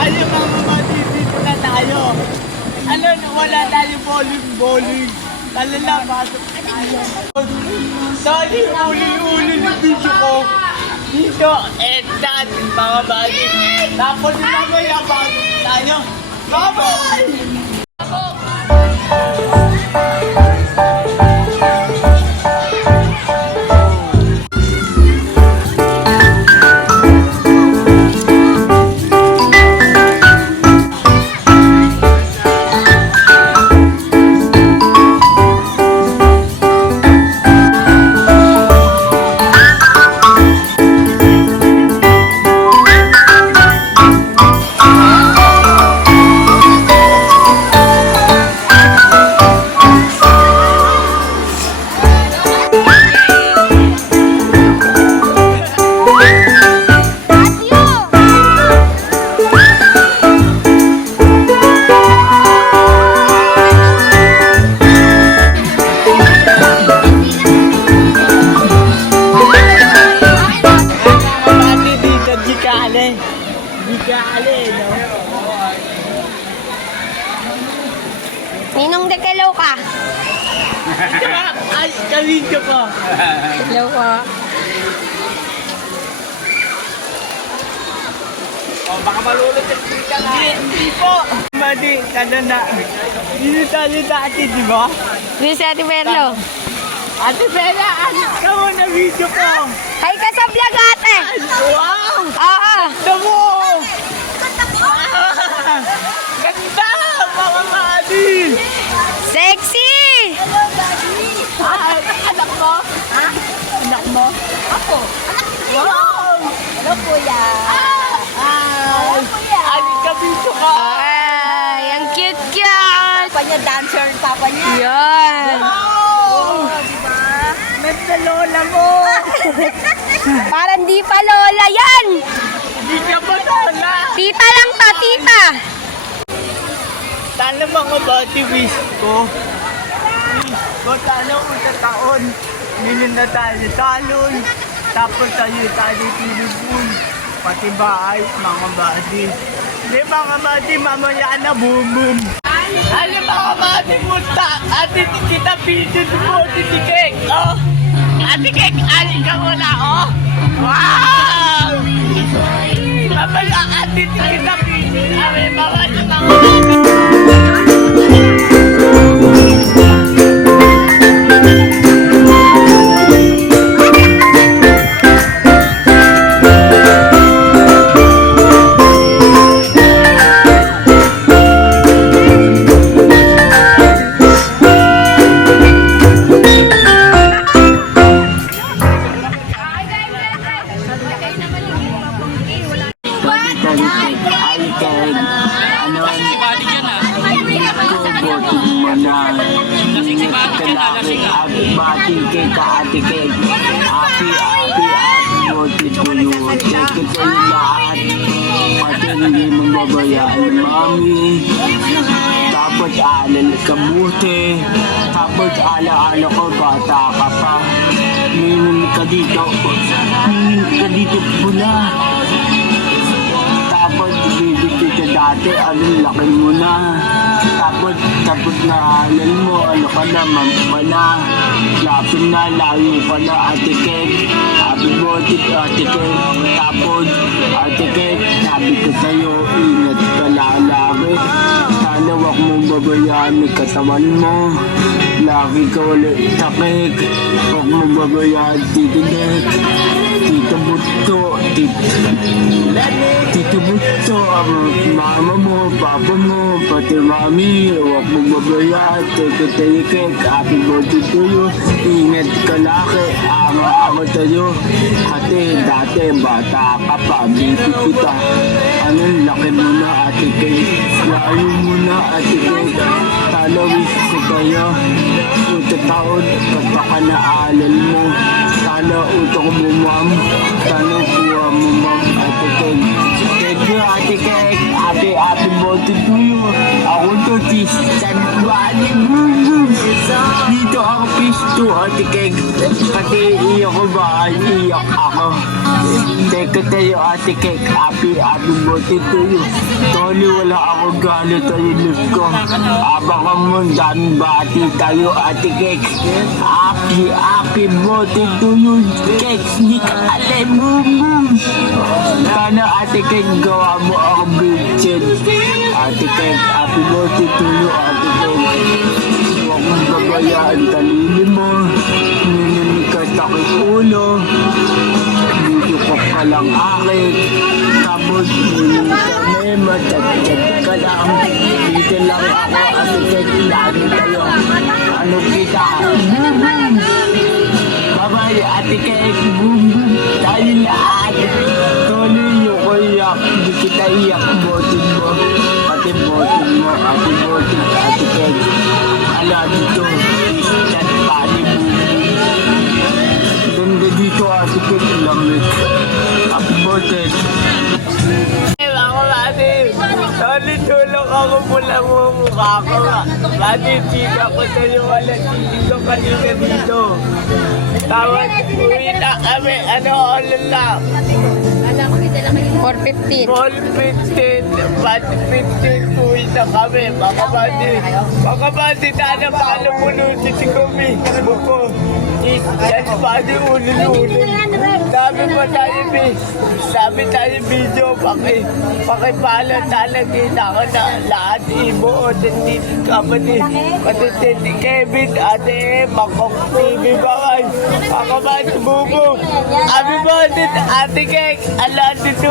Ano mga matitito na tayo? Ano, wala tayo bowling. Tala na, pasok tayo. Sorry, uli yung video ko. Dito, natin mga buddy. Tapos mamaya bago tayo. Bye-bye! Ninong dekalaw ka. Ay, ka-video ko. Hello po. Baka malulot yung ka na. Hindi po. Madi, tanda na. Dito tayo dati, di ba? This si Ate Perlo. Ate Bella, ka mo na video ko. Hi ka sa vlog, ate. Wow! Oo. Damo! Ganda! Mga madi! Sexy! Hello, Daddy! Anak mo? Ha? Anak mo? Ako. Wow! Hello, kuya. Ay! Aling ka video ka! Ay, ang cute-cute. Papa niya, dancer, papa niya. Yan. Wow! Diba? Ganda lola mo! Parang di pa lola yan. Hindi ka ba lola? Tita lang to, tita. Sana mga bati wish ko. Sana unang taon. Ninin na tayo talon. Tapos tayo tinubun. Pati bahay, mga bati. Hindi mga bati, mamaya na boom boom. Ano mga bati, punta. Ate kita video mo, Ate Kek. Oh. Ate Kek, alin ka wala, oh. Wow! Mamaya, ate kita video. Awe, mga Bati kay ka-ate kay happy birthday to you. Thank you to you lahat. Pati hindi mo babayaan mami. Tapos alal ka buti. Tapos ala-ala ko bata ka pa. Minun ka dito. Minun ka dito pula. Tapos bibiti ka dati. Anong laki mo na. Tapos na alal mo. Ano ka na, pala. Lapin na, layo ka na, Ate Kek. Happy birthday, Ate Kek. Tapos, Ate Kek, sabi ko sa'yo, ingat ka lagi. Sana wag mong babayaan yung katawan mo. Lagi ka ulit sakit. Wag mong babayaan, Tito Kek. Tito Buto, Tito Buto, ang mama mo, papa mo, pati mami. Wag mong babayaan, Tito Kek. Happy birthday to you. Ingat ka laki, ama tayo. Ate, dati bata ka pa, baby kita. Anong laki mo na, Ate Kek? Layo mo na, Ate Kek. Sana wish ko kayo. Ito taon, basta ka na alal mo. Sana utok mo, ma'am. Sana kuha mo, ma'am, Ate Kek. Thank you, Ate Kek. Happy birthday to you. Ako to, si San Juan. Dito ang pisto. to, Ate Kek. Pati iyak ko ba? Iyak ako. Teka tayo, Ate Kek. Happy birthday to you. Tony, wala ako galit sa lips ko. Abangan mo, daming bati tayo, Ate Kek. Happy birthday to you, Kek. Hindi ka alay, boom. Sana, Ate Kek, gawa mo ako bitchin. Ate Kek, happy birthday to you, Ate Kek. Huwag mong babayaan talili mo. Nininikat aking ulo. Dito ka lang akin. Tapos kami, matatag ka lang. Dito lang ako, Ate Kek, lagi tayo. Ano kita? Bye-bye, Ate Kek. Boom. Tayo lahat. Tony, yung iyak. Hindi kita iyak. Botin mo. Pati botin mo. Ate botin, Ate Kek. Ala dito. Chat pali mo. Ganda dito, Ate Kek. Lamig. Happy birthday. Ako, Ate. Tony, tulong ako mula mo mukha ko. Ate, chika ko sa'yo. Wala, chika ka dito. Tawad, uwi na kami. Ano lang? 4:15. Ball 15, bat 15, uwi na kami. Mga bati, sana paano mo nuti si Kumi. Buko, yan pati ulil-ulil. Sabi tayo video, pakipala talagin ako na lahat ibo o tindin kapatid. Pati ni Kevin, ate, makok TV bakay. Mga bati, bubo. Happy birthday, Ate Kek. Ala dito.